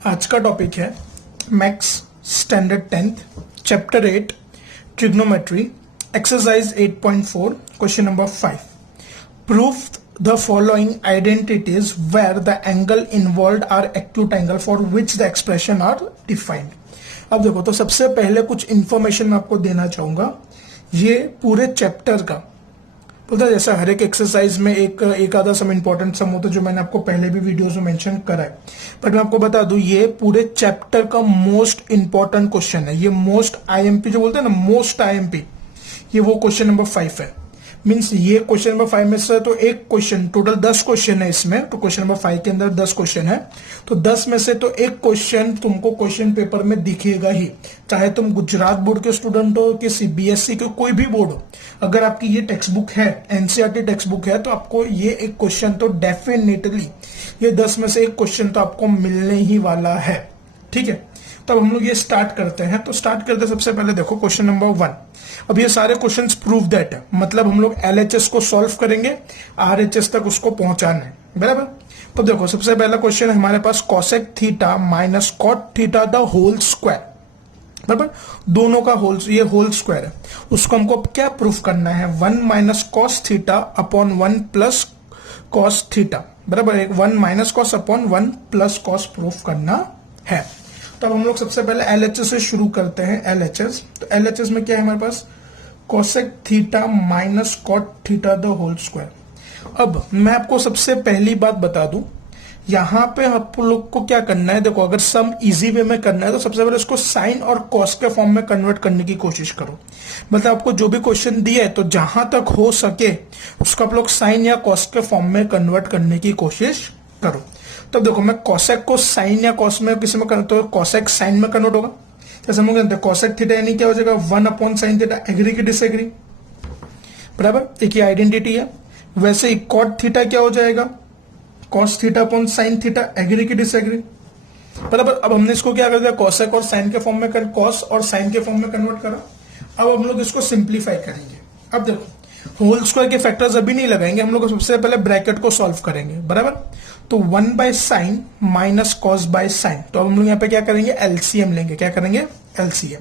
आज का टॉपिक है maths standard 10th chapter 8 trigonometry exercise 8.4 question number 5 prove the following identities where the angle involved are acute angle for which the expression are defined. अब देखो, तो सबसे पहले कुछ इंफॉर्मेशन मैं आपको देना चाहूंगा। ये पूरे चैप्टर का पता है, जैसा हर एक एक्सरसाइज में एक आधा सम इंपॉर्टेंट सम होता है जो मैंने आपको पहले भी वीडियोस में मेंशन करा है, बट मैं आपको बता दूं ये पूरे चैप्टर का मोस्ट इंपॉर्टेंट क्वेश्चन है। ये मोस्ट आईएमपी जो बोलते हैं ना, मोस्ट आईएमपी, ये वो क्वेश्चन नंबर 5 है। मीन्स ये क्वेश्चन नंबर 5 में से तो एक क्वेश्चन, टोटल 10 क्वेश्चन है इसमें, तो क्वेश्चन नंबर 5 के अंदर 10 क्वेश्चन है, तो 10 में से तो एक क्वेश्चन तुमको क्वेश्चन पेपर में दिखेगा ही, चाहे तुम गुजरात बोर्ड के स्टूडेंट हो कि सीबीएसई के कोई भी बोर्ड हो। अगर आपकी ये टेक्स्ट बुक है, एनसीईआरटी टेक्स्ट बुक है, तो आपको ये एक क्वेश्चन तो डेफिनेटली, ये 10 में से एक क्वेश्चन तो आपको मिलने ही वाला है। ठीक है, तो अब हम लोग ये स्टार्ट करते हैं। तो स्टार्ट करते हैं, सबसे पहले देखो क्वेश्चन नंबर 1। अब ये सारे क्वेश्चंस प्रूव दैट है, मतलब हम लोग एलएचएस को सॉल्व करेंगे, आरएचएस तक उसको पहुंचाना है, बराबर। तो देखो, सबसे पहला क्वेश्चन है हमारे पास cosec theta minus cot theta the whole square, बराबर। दोनों का ये होल स्क्वायर है, उसको हमको क्या प्रूफ करना है, 1 minus cos theta upon 1 plus cos theta, बराबर। 1 minus cos upon 1 plus cos proof करना है। तो अब हम लोग सबसे पहले एलएचएस से शुरू करते हैं। एलएचएस, तो एलएचएस में क्या है हमारे पास, cosec theta minus cot theta the whole square. अब मैं आपको सबसे पहली बात बता दूं, यहां पे आप लोग को क्या करना है, देखो अगर सम इजी वे में करना है तो सबसे पहले इसको साइन और कॉस के फॉर्म में कन्वर्ट करने की कोशिश करो। मतलब आपको जो भी क्वेश्चन दिया है तो जहां तक हो सके उसको आप लोग साइन या कॉस के फॉर्म में कन्वर्ट करने की कोशिश करो। तो देखो, मैं कोसेक को साइन या कॉस में किसी में करता तो कोसेक साइन में कन्वर्ट होगा। जैसे हम लोग जानते हैं कोसेक थीटा यानी क्या हो जाएगा, 1 अपॉन साइन थीटा, एग्री की डिसएग्री, बराबर, एक ही आइडेंटिटी है। वैसे ही कॉट थीटा क्या हो जाएगा, cos theta upon sine theta, agree की डिसएग्री, बराबर। अब हमने इसको क्या कर दिया, कोसेक और साइन के फॉर्म में कॉस और साइन के फॉर्म में कन्वर्ट करा। अब हम लोग इसको सिंप्लीफाई करेंगे। अब देखो, होल स्क्वायर के फैक्टर्स अभी नहीं लगाएंगे, हम लोग सबसे पहले ब्रैकेट को सॉल्व करेंगे, बराबर। तो 1 by sine minus cos by sine, तो अब हम लोग यहाँ पे क्या करेंगे, एलसीएम लेंगे। क्या करेंगे, एलसीएम।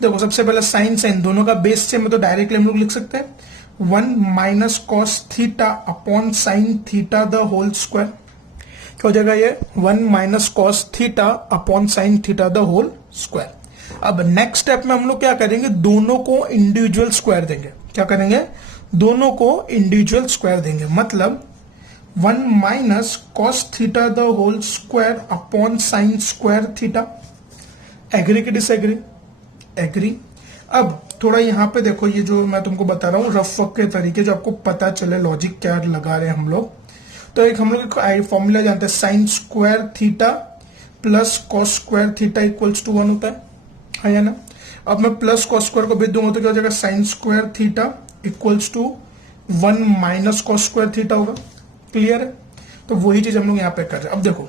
देखो सबसे पहले साइन साइन दोनों का बेस सेम है, तो डायरेक्टली हम लोग लिख सकते हैं 1 minus cos theta upon sine theta the whole square. क्या हो जाएगा ये, 1 minus cos theta upon sine theta the whole square. अब नेक्स्ट स्टेप में हम लोग क्या करेंगे, दोनों को इंडिविजुअल स्क्वायर देंगे। क्या करेंगे, दोनों को इंडिविजुअल स्क्वायर देंगे। मतलब 1 minus cos theta the whole square upon sine square theta, agree की डिसएग्री, एग्री। अब थोड़ा यहाँ पे देखो, ये जो मैं तुमको बता रहा हूँ रफ वर्क के तरीके, जो आपको पता चले लॉजिक क्या लगा रहे हैं हम लोग। तो एक हम लोग फॉर्मूला जानते हैं, sine square theta plus cos square theta equals to 1 होता है या ना। अब मैं प्लस कॉस स्क्वायर को भेज दूंगा तो क्या हो जाएगा, sine square theta equals to 1 minus cos square theta होगा। क्लियर है, तो वही चीज हम लोग यहाँ पे कर रहे हैं। अब देखो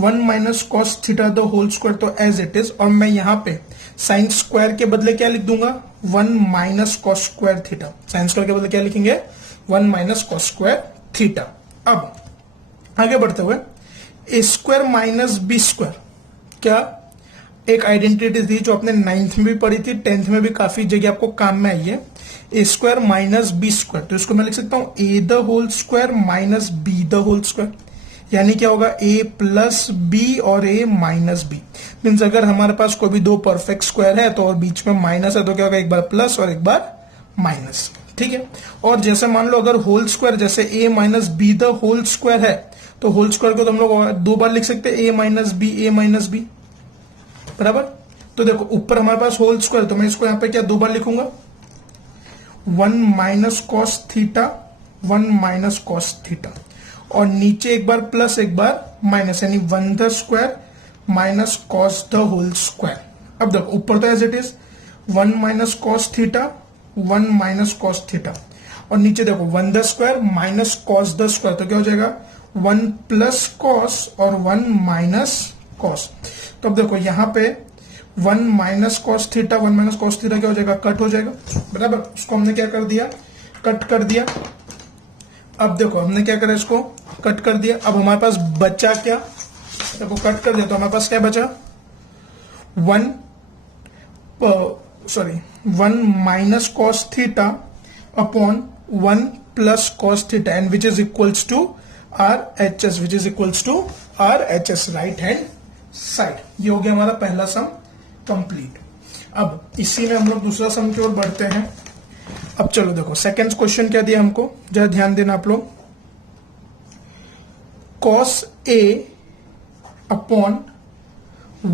1 minus cos theta the whole square तो एज इट इज, और मैं यहाँ पे साइन स्क्वायर के बदले क्या लिख दूंगा, 1 minus cos square theta. Sine square के बदले क्या लिखेंगे, 1 माइनस कॉस स्क्वायर थीटा। अब आगे बढ़ते हुए ए स्क्वायर माइनस बी स्क्वायर, क्या एक आइडेंटिटी थी जो आपने 9th में भी पढ़ी थी, 10th में भी काफी जगह आपको काम में आई है। A square minus B square, तो इसको मैं लिख सकता हूं A the whole square minus B the whole square, यानी क्या होगा, ए प्लस बी और ए माइनस बी। मीन्स अगर हमारे पास कोई भी दो परफेक्ट स्क्वायर है तो और बीच में माइनस है तो क्या होगा, एक बार प्लस और एक बार माइनस। ठीक है, और जैसे मान लो अगर होल स्क्वायर जैसे A minus B the whole square है, तो होल स्क्वायर को तो हम लोग 2 बार लिख सकते हैं, ए माइनस बी, बराबर। तो देखो ऊपर हमारे पास होल स्क्वायर, तो मैं इसको यहाँ पे क्या 2 बार लिखूंगा, 1 minus cos theta, 1 minus cos theta, और नीचे एक बार प्लस एक बार माइनस, यानी 1 the square minus cos the whole square. अब देखो ऊपर तो as it is 1 minus cos theta, 1 minus cos theta, और नीचे देखो 1 the square minus cos the square, तो क्या हो जाएगा 1 प्लस कॉस और 1 माइनस कॉस। तो अब देखो यहाँ पे 1 minus cos theta, 1 minus cos theta क्या हो जाएगा, कट हो जाएगा, बराबर। उसको हमने क्या कर दिया, कट कर दिया। अब देखो हमने क्या करा, इसको कट कर दिया। अब हमारे पास बचा क्या, देखो कट कर दिया तो हमारे पास क्या बचा, 1 minus cos theta upon 1 plus cos theta and which is equals to RHS, which is equals to RHS, right hand side. ये हो गया हमारा पहला सम कंप्लीट। अब इसी में हम लोग दूसरा सम की ओर बढ़ते हैं। अब चलो देखो सेकंड क्वेश्चन क्या दिया हमको, जरा ध्यान देना आप लोग। cos A upon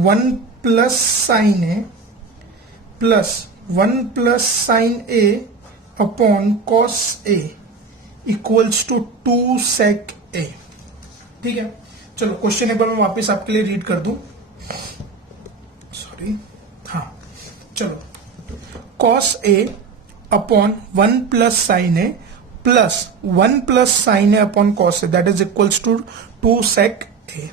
1 plus sine A plus 1 plus sine A upon cos A equals to 2 sec A। ठीक है, चलो क्वेश्चन एक बार मैं वापस आपके लिए रीड कर दूं, सॉरी, हाँ चलो, cos A upon 1 plus sine A plus 1 plus sine A upon cos A that is equals to 2 sec A।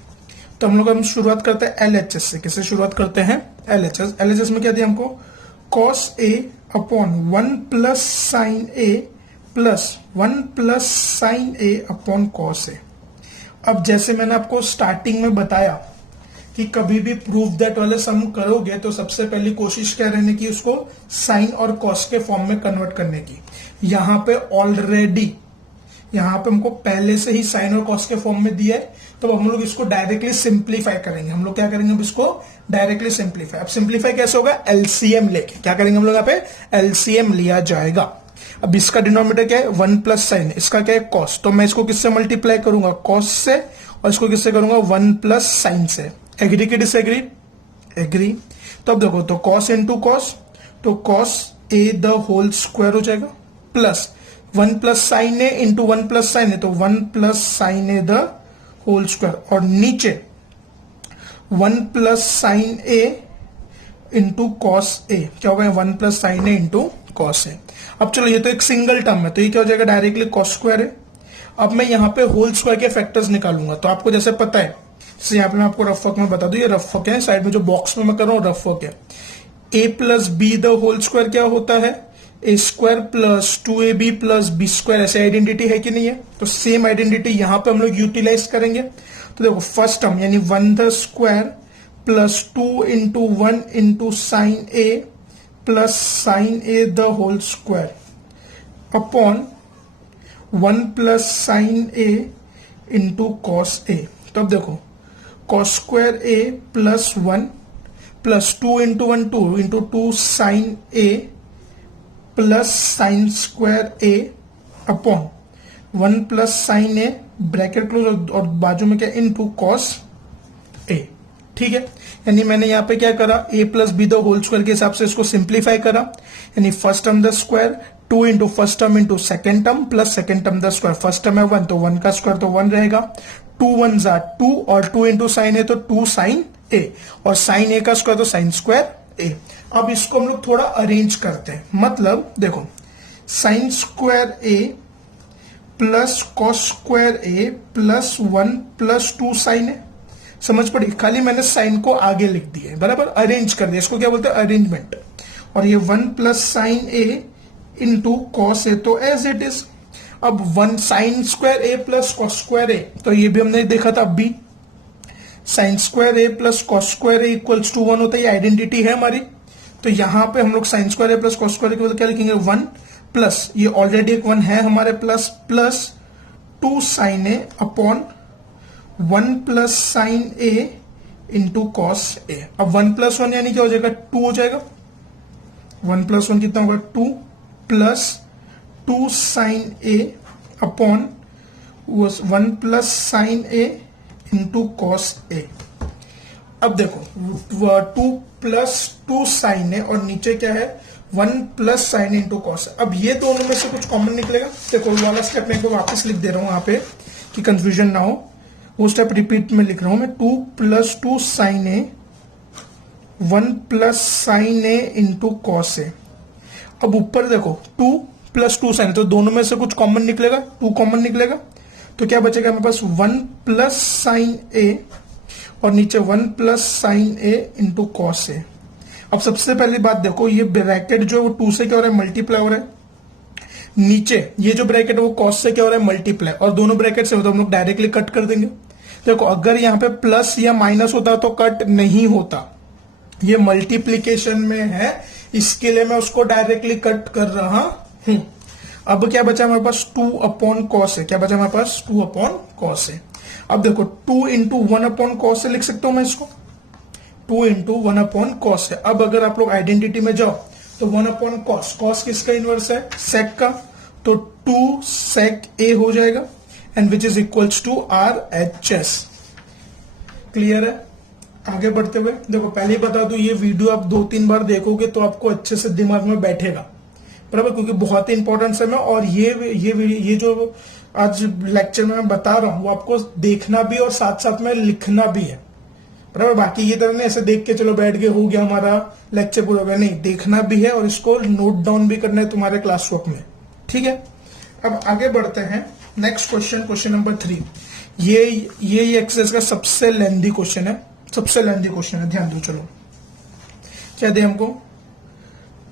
तो हम शुरुआत करते हैं LHS से। किससे शुरुआत करते हैं, LHS। LHS में क्या दिया हमको, cos A upon 1 plus sine A plus 1 plus sine A upon cos A. अब जैसे मैंने आपको स्टार्टिंग में बताया कि कभी भी प्रूफ दैट वाले सम करोगे तो सबसे पहली कोशिश क्या रहने की, उसको साइन और कॉस के फॉर्म में कन्वर्ट करने की। यहाँ पे ऑलरेडी यहाँ पे हमको पहले से ही साइन और कॉस के फॉर्म में दिया है, तो हम लोग इसको डायरेक्टली सिंप्लीफाई करेंगे। हम लोग क्या करेंगे, अब इसको डायरेक्टली सिंप्लीफाई। अब सिंप्लीफाई कैसे होगा, एलसीएम लेके। क्या करेंगे हम लोग, यहाँ पे एलसीएम लिया जाएगा। अब इसका डिनोमिनेटर क्या है, 1 प्लस साइन, इसका क्या है कॉस, तो मैं इसको किससे मल्टीप्लाई करूंगा, कॉस से, और इसको किससे करूंगा, 1 प्लस साइन से। एग्री की डिसएग्री, एग्री। तो अब देखो, तो कॉस इंटू कॉस, तो cos A the whole square हो जाएगा, plus 1 plus sine A into 1 plus sine A, तो 1 plus sine A the whole square, और नीचे 1 plus sine A into cos A, क्या होगा, 1 plus sine A into cos A. अब चलो, ये तो एक सिंगल टर्म है, तो ये क्या हो जाएगा, डायरेक्टली कॉस स्क्वायर है। अब मैं यहाँ पे होल स्क्वायर के फैक्टर्स निकालूंगा, तो आपको जैसे पता है, जैसे यहाँ पे मैं आपको रफ वर्क में बता दूं, ये रफ वर्क है, साइड में जो बॉक्स में मैं कर रहा हूँ रफ वर्क है। a plus B the whole square क्या होता है, A square plus 2ab plus B square. ऐसे आइडेंटिटी है कि नहीं है, तो सेम आइडेंटिटी यहाँ पे हम लोग यूटिलाइज करेंगे। तो देखो फर्स्ट टर्म यानी 1 the square plus 2 into 1 into sine A plus sine A the whole square upon 1 plus sine A into cos A. तो अब देखो, cos square A plus 1 plus 2 into 1 2 into 2 sine A plus sine square A upon 1 plus sine A bracket close और बाजू में क्या, into cos A. ठीक है, यानी मैंने यहाँ पे क्या करा, a plus B the whole square के हिसाब से इसको सिंप्लीफाई करा, यानी first term the square 2 into first term into second term plus second term the square. First term है 1, तो 1 का स्क्वायर तो 1 रहेगा, 2 1 जा 2 और 2 इंटू साइन ए तो 2 साइन ए, और साइन ए का स्क्वायर तो साइन स्क्वायर ए। अब इसको हम लोग थोड़ा अरेंज करते हैं, मतलब देखो, sign square A plus cos square A plus 1 plus 2 sine ए। समझ पड़ी, खाली मैंने साइन को आगे लिख दिया है, बराबर अरेंज कर दिया, इसको क्या बोलते हैं, अरेंजमेंट। और ये 1 plus sine A into cos A, तो एज इट इज। अब 1 sine square A plus cos square A, तो ये भी हमने देखा था, अब भी sine square A plus cos square A equals to 1 होता है, ये आइडेंटिटी है हमारी। तो यहां पे हम लोग sign square A plus cos square ए के बदले क्या लिखेंगे, 1 प्लस, ये ऑलरेडी एक 1 है हमारे, plus plus 2 sine A upon 1 plus sine A into cos A. अब 1 प्लस 1 यानी क्या हो जाएगा, 2 हो जाएगा। 1 प्लस 1 कितना होगा, 2 plus 2 sine A upon 1 plus sine A into cos A. अब देखो 2 प्लस 2 साइन ए और नीचे क्या है, 1 plus sine A into cos. अब ये दोनों में से कुछ कॉमन निकलेगा। देखो वाला स्टेप मैं वापस लिख दे रहा हूं यहाँ पे कि कंफ्यूजन ना हो, वो स्टेप रिपीट में लिख रहा हूं मैं। 2 plus 2 sine A 1 plus sine A into cos A. अब ऊपर देखो 2 प्लस 2 साइन, तो दोनों में से कुछ कॉमन निकलेगा, 2 कॉमन निकलेगा, तो क्या बचेगा हमारे पास, 1 प्लस साइन ए और नीचे 1 plus sine A into cos A. अब सबसे पहली बात देखो, ये ब्रैकेट जो वो 2 से क्या हो रहा है, मल्टीप्लाई हो रहा है। नीचे ये जो ब्रैकेट है वो कॉस से क्या हो रहा है, मल्टीप्लाई, और दोनों ब्रैकेट से हो तो हम लोग डायरेक्टली कट कर देंगे। देखो अगर यहाँ पे प्लस या माइनस होता तो कट नहीं होता, ये मल्टीप्लीकेशन में है इसके लिए मैं उसको डायरेक्टली कट कर रहा हूं। अब क्या बचा हमारे पास 2 अपॉन कॉस है, क्या बचा हमारे पास 2 अपॉन कॉस है। अब देखो 2 इंटू 1 अपॉन कॉस से लिख सकता हूं मैं इसको, 2 इंटू 1 अपॉन कॉस है। अब अगर आप लोग आइडेंटिटी में जाओ तो 1 अपॉन कॉस, कॉस किसका इनवर्स है, सेक का, तो 2 सेक ए हो जाएगा and which is equals to R H S. Clear है। आगे बढ़ते हुए देखो पहले ही बता दूं ये वीडियो आप 2-3 बार देखोगे तो आपको अच्छे से दिमाग में बैठेगा, बराबर, क्योंकि बहुत ही इंपॉर्टेंट है। और ये जो आज लेक्चर में मैं बता रहा हूं वो आपको देखना भी और साथ साथ में लिखना भी है, बराबर। बाकी ये तरह नहीं ऐसे देख के चलो बैठ गए हो गया हमारा लेक्चर पूरा हो गया, नहीं, देखना भी है और इसको नोट डाउन भी करना है तुम्हारे क्लास वर्क में, ठीक है। अब आगे बढ़ते हैं नेक्स्ट क्वेश्चन, क्वेश्चन नंबर 3। ये एक्सरसाइज का सबसे लेंथी क्वेश्चन है, सबसे लेंथी क्वेश्चन है, ध्यान दो। चलो क्या दे हमको,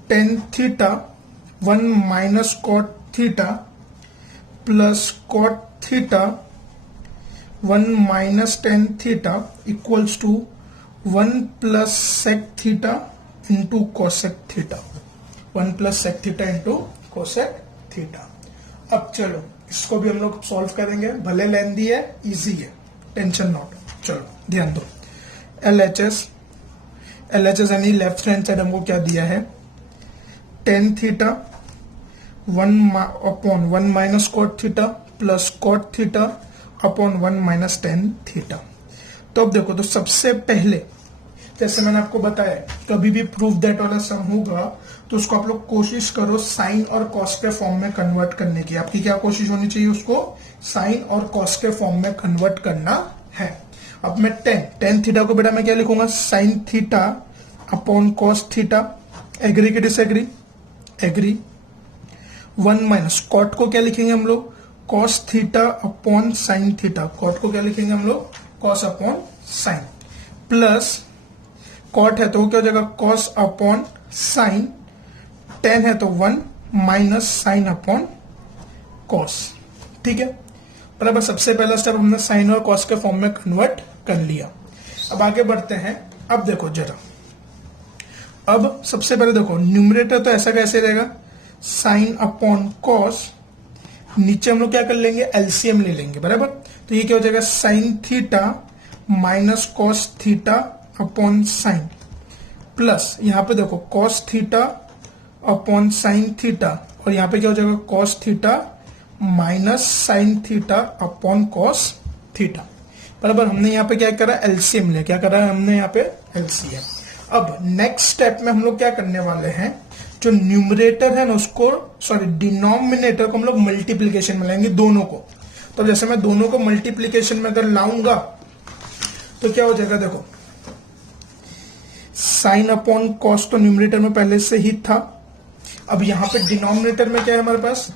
tan theta 1 minus cot theta plus cot theta 1 minus tan theta equals to 1 plus sec theta into cosec theta, 1 plus sec theta into cosec theta. अब चलो इसको भी हम लोग सॉल्व करेंगे, भले लेंथी है, इजी है, टेंशन नॉट। चलो ध्यान दो, LHS यानी लेफ्ट हैंड साइड हमको क्या दिया है, tan theta 1 upon 1 minus cot theta plus cot theta upon 1 minus tan theta. तो अब देखो, तो सबसे पहले जैसे मैंने आपको बताया कभी भी प्रूफ दैट वाला सम होगा तो उसको आप लोग कोशिश करो साइन और कॉस के फॉर्म में कन्वर्ट करने की। आपकी क्या कोशिश होनी चाहिए, उसको साइन और कॉस के फॉर्म में कन्वर्ट करना है। अब मैं टेन थीटा को बेटा मैं क्या लिखूंगा, sine theta upon cos theta, agree की डिसएग्री, एग्री। 1 माइनस कॉट को क्या लिखेंगे हम लोग, cos theta upon sine theta, cot को क्या लिखेंगे हम लोग, cos upon sine, plus cot है तो वो क्या हो जाएगा, कॉस अपॉन साइन, टेन है तो 1 माइनस साइन अपॉन कॉस, ठीक है, बराबर। सबसे पहला स्टेप हमने साइन और कॉस के फॉर्म में कन्वर्ट कर लिया। अब आगे बढ़ते हैं। अब देखो जरा, अब सबसे पहले देखो न्यूमरेटर तो ऐसा कैसे रहेगा, साइन अपॉन कॉस, नीचे हम लोग क्या कर लेंगे, एलसीएम ले लेंगे, बराबर। तो ये क्या हो जाएगा, sign theta minus cos theta upon sine, plus यहां पे देखो cos theta upon sine theta, और यहां पे क्या हो जाएगा, cos theta minus sign theta upon cos theta, बराबर। हमने यहाँ पे क्या करा, एलसीएम ले, क्या करा है हमने यहाँ पे, एलसीएम। अब नेक्स्ट स्टेप में हम लोग क्या करने वाले हैं, जो न्यूमरेटर है ना उसको, सॉरी डिनोमिनेटर को हम लोग मल्टीप्लीकेशन में लाएंगे दोनों को। तो जैसे मैं दोनों को मल्टीप्लीकेशन में अगर लाऊंगा तो क्या हो जाएगा, देखो साइन अपॉन कॉस तो न्यूमरेटर में पहले से ही था। अब यहां पे डिनोमिनेटर में क्या है हमारे पास,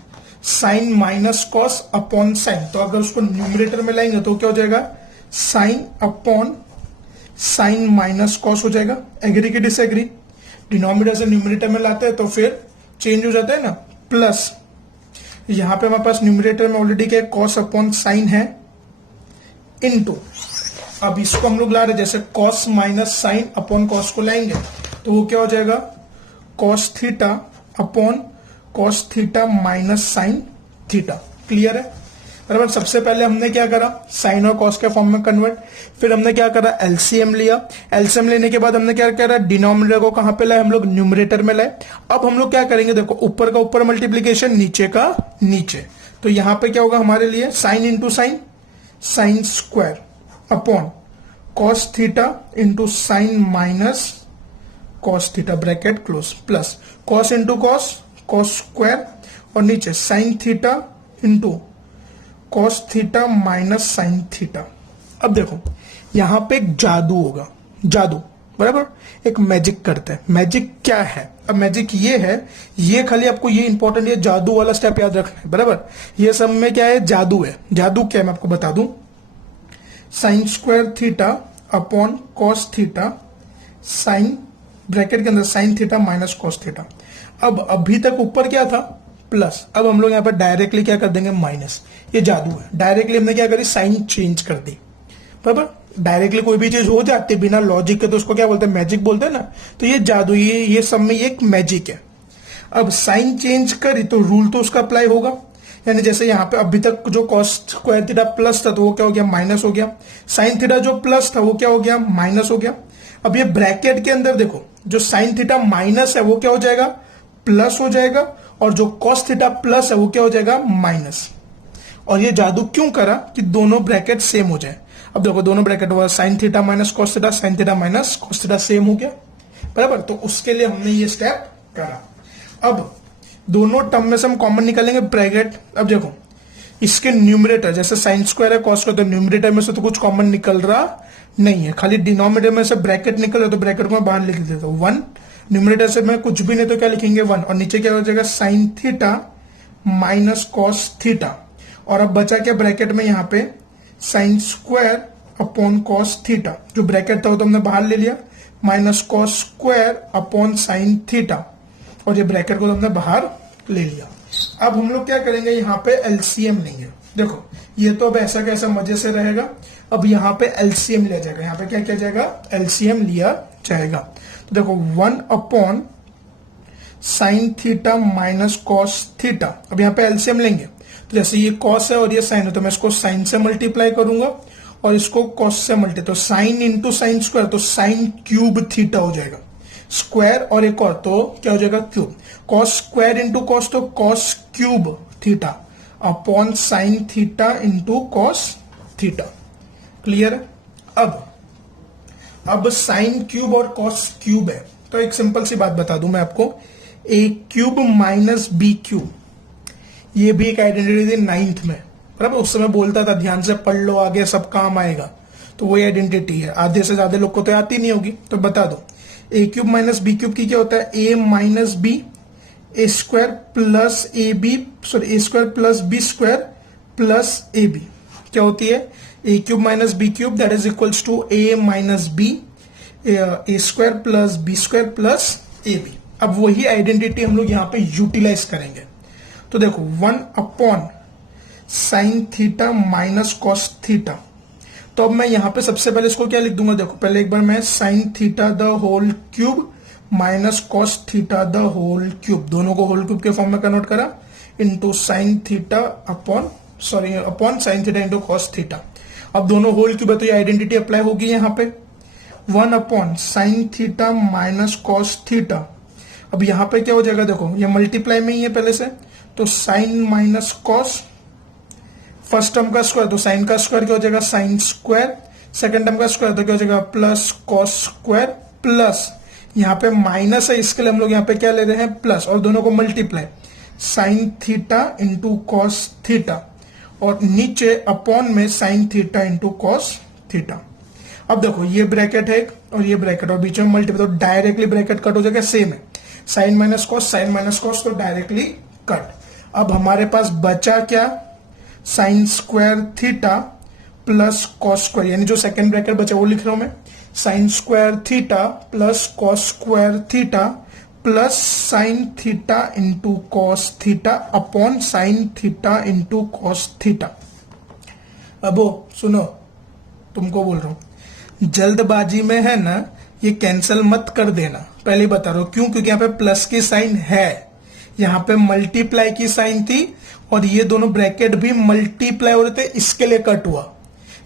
sine minus cos upon sine, तो अगर उसको न्यूमरेटर में लाएंगे तो क्या हो जाएगा, sine upon sine minus cos हो जाएगा, एग्री की डिसएग्री। डिनोमिनेटर से न्यूमरेटर में लाते हैं तो फिर चेंज हो जाता है ना, प्लस यहां पे हमारे पास न्यूमरेटर में ऑलरेडी क्या कॉस अपॉन साइन है, इनटू अब इसको हम लोग ला रहे जैसे cos minus sine upon cos को लाएंगे तो वो क्या हो जाएगा, cos theta upon cos theta minus sine theta. Clear है, बराबर। सबसे पहले हमने क्या करा, साइन और कॉस के फॉर्म में कन्वर्ट, फिर हमने क्या करा, एलसीएम लिया। एलसीएम लेने के बाद हमने क्या करा, डिनोमिनेटर को कहां पे लाए, हम लोग न्यूमरेटर में लाए। अब हम लोग क्या करेंगे, देखो ऊपर का ऊपर मल्टीप्लीकेशन, नीचे का नीचे, तो यहां पे क्या होगा हमारे लिए, sine into sine, sine square upon cos theta into sine minus cos theta, bracket close, plus cos into cos, cos square, और नीचे sign theta into cos theta minus sine theta. अब देखो यहां पे एक जादू होगा, जादू, बराबर, एक मैजिक करते हैं। मैजिक क्या है, अब मैजिक ये है, ये खाली आपको ये इंपॉर्टेंट, ये जादू वाला स्टेप याद रखना है, बराबर। ये सब में क्या है, जादू है। जादू क्या है मैं आपको बता दूं, sine square theta upon cos theta, sine bracket के अंदर sine theta minus cos theta. अब अभी तक ऊपर क्या था, प्लस, अब हम लोग यहां पर डायरेक्टली क्या कर देंगे, माइनस। ये जादू है, डायरेक्टली हमने क्या करी, साइन चेंज कर दी, बराबर। डायरेक्टली कोई भी चीज हो जाती है बिना लॉजिक के तो उसको क्या बोलते हैं, मैजिक बोलते हैं ना। तो ये जादू, ये सब में ये एक मैजिक है। अब साइन चेंज करी तो रूल तो उसका अप्लाई होगा, यानी जैसे यहाँ पे अभी तक जो कॉस स्क्वायर थीटा प्लस था तो वो क्या हो गया, माइनस हो गया। साइन थीटा जो प्लस था वो क्या हो गया, माइनस हो गया। अब ये ब्रैकेट के अंदर देखो, जो साइन थीटा माइनस है वो क्या हो जाएगा, प्लस हो जाएगा, और जो कॉस थीटा प्लस है वो क्या हो जाएगा, माइनस। और ये जादू क्यों करा कि दोनों ब्रैकेट सेम हो जाए। अब देखो दोनों ब्रैकेट हुआ sign theta minus cos theta, sign theta minus cos theta same हो गया, बराबर। तो उसके लिए हमने ये स्टेप करा। अब दोनों टर्म में से हम कॉमन निकालेंगे ब्रैकेट। अब देखो इसके न्यूमरेटर, जैसे साइन स्क्वायर है कॉस स्क्वायर, तो न्यूमरेटर में से तो कुछ कॉमन निकल रहा नहीं है, खाली डिनोमिनेटर में से ब्रैकेट निकल रहा, तो ब्रैकेट को मैं बाहर लिख देता हूं 1। न्यूमरेटर से मैं कुछ भी नहीं तो क्या लिखेंगे 1, और नीचे क्या हो जाएगा sign theta minus cos theta. और अब बचा क्या ब्रैकेट में, यहाँ पे sine square upon cos theta, जो ब्रैकेट था वो तो हमने बाहर ले लिया, minus cos square upon sine theta, और ये ब्रैकेट को तो हमने बाहर ले लिया। अब हम लोग क्या करेंगे, यहाँ पे एलसीएम लेंगे। देखो ये तो अब ऐसा कैसा मजे से रहेगा, अब यहाँ पे एलसीएम लिया जाएगा। यहाँ पे क्या किया जाएगा, एलसीएम लिया जाएगा। तो देखो 1 upon sine theta minus cos theta. अब यहाँ पे एलसीएम लेंगे, तो जैसे ये कॉस है और ये साइन है, तो मैं इसको साइन से मल्टीप्लाई करूंगा और इसको कॉस से मल्टीप्लाई, तो साइन इंटू साइन स्क्वायर, तो साइन क्यूब थीटा हो जाएगा। स्क्वायर और एक और, तो क्या हो जाएगा cube. Cos square into cos, तो cos cube theta upon sine theta into cos theta. Clear है। अब साइन क्यूब और कॉस क्यूब है, तो एक सिंपल सी बात बता दूं मैं आपको, ए क्यूब माइनस बी क्यूब, ये भी एक आइडेंटिटी थी 9th में, बराबर। उस समय बोलता था ध्यान से पढ़ लो आगे सब काम आएगा, तो वही आइडेंटिटी है। आधे से ज्यादा लोग को तो आती नहीं होगी, तो बता दो A cube minus B cube की क्या होता है, A minus B, A square plus A B, sorry A square plus B square plus A B, क्या होती है A cube minus B cube, that is equals to A minus B, A square plus B square plus A B. अब वही identity हम लोग यहाँ पे utilise करेंगे। तो देखो 1 upon sine theta minus cos theta, तो अब मैं यहां पे सबसे पहले इसको क्या लिख दूंगा, देखो पहले एक बार मैं sine theta the whole cube minus cos theta the whole cube, दोनों को होल क्यूब के फॉर्म में कन्वर्ट करा, into sine theta upon sine theta into cos theta. अब दोनों होल क्यूब है तो ये आइडेंटिटी अप्लाई होगी यहाँ पे, 1 upon sine theta minus cos theta. अब यहाँ पे क्या हो जाएगा, देखो ये मल्टीप्लाई में ही है पहले से, तो sine minus cos, first term का स्क्वायर तो साइन का स्क्वायर क्या हो जाएगा, साइन स्क्वायर, सेकंड टर्म का स्क्वायर तो क्या हो जाएगा, प्लस कॉस स्क्वायर, प्लस यहाँ पे माइनस है इसके लिए हम लोग यहाँ पे क्या ले रहे हैं, प्लस, और दोनों को multiply, sign theta into cos theta, और नीचे अपॉन में sign theta into cos theta. अब देखो ये ब्रैकेट है और ये ब्रैकेट, और बीच में मल्टीप्लाई, तो डायरेक्टली ब्रैकेट कट हो जाएगा, सेम है, साइन माइनस कॉस तो डायरेक्टली कट। अब हमारे पास बचा क्या, sign square theta plus cos square, यानी जो सेकंड ब्रैकेट बचा वो लिख रहा हूं मैं, sign square theta plus cos square theta plus sign theta into cos theta upon sine theta into cos theta. अब सुनो, तुमको बोल रहा हूं, जल्दबाजी में है ना, ये कैंसिल मत कर देना, पहले बता रहा हूं क्यों, क्योंकि यहाँ पे प्लस की साइन है, यहाँ पे मल्टीप्लाई की साइन थी, और ये दोनों ब्रैकेट भी मल्टीप्लाई हो रहे थे, इसके लिए कट हुआ,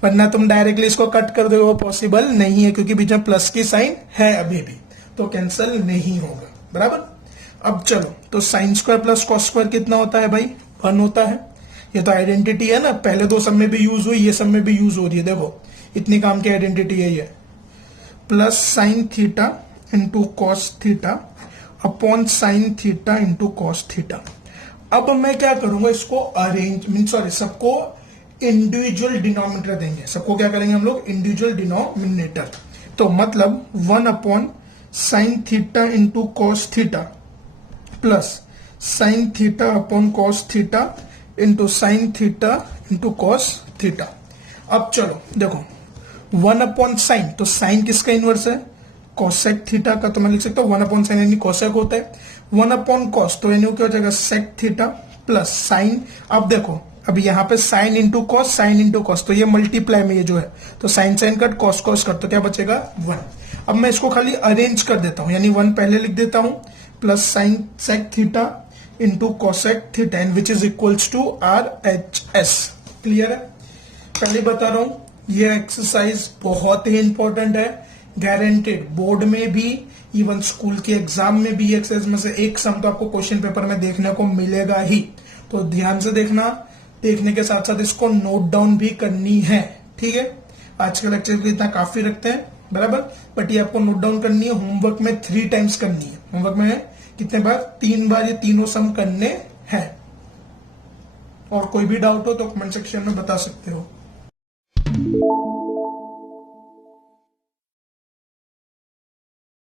वरना तुम डायरेक्टली इसको कट कर दोगे वो पॉसिबल नहीं है, क्योंकि बीच में प्लस की साइन है अभी भी, तो कैंसिल नहीं होगा, बराबर। अब चलो, तो sine square plus cos square कितना होता है भाई, 1 होता है। ये तो आइडेंटिटी है ना, पहले दो सब में भी यूज हुई, ये सब में भी यूज हो रही है, देखो इतनी काम की आइडेंटिटी है ये, plus sign theta into cos theta upon sine theta into cos theta. अब मैं क्या करूंगा, इसको अरेंज सबको इंडिविजुअल डिनोमिनेटर देंगे, सबको क्या करेंगे हम लोग, इंडिविजुअल डिनोमिनेटर। तो मतलब 1 upon sine theta into cos theta plus sign theta upon cos theta into sine theta into cos theta. अब चलो देखो 1 अपॉन साइन, तो साइन किसका इनवर्स है, कोसेक थीटा का, तो मैं लिख सकता हूँ 1 अपॉन साइन यानी कोसेक होता है, 1 अपॉन कॉस तो यानी क्या हो जाएगा सेक थीटा प्लस साइन। अब देखो अब यहाँ पे साइन इंटू कॉस, तो ये मल्टीप्लाई में ये जो है, तो sine sine cut, cos cos cut, तो क्या बचेगा 1। अब मैं इसको खाली अरेंज कर देता हूं, यानी 1 पहले लिख देता हूं, plus sine sec theta into cosec theta, and which is equals to RHS। Clear है? पहले बता रहा हूं ये एक्सरसाइज बहुत ही इंपॉर्टेंट है, गारंटेड बोर्ड में भी, इवन स्कूल के एग्जाम में भी एक्सरसाइज में से एक सम तो आपको क्वेश्चन पेपर में देखने को मिलेगा ही। तो ध्यान से देखना, देखने के साथ साथ इसको नोट डाउन भी करनी है। ठीक है, आज के लेक्चर के इतना काफी रखते हैं, बराबर, बट ये आपको नोट डाउन करनी है, होमवर्क में 3 टाइम्स करनी है। होमवर्क में कितने बार? 3 बार ये तीनों सम करने हैं। और कोई भी डाउट हो तो कमेंट सेक्शन में बता सकते हो।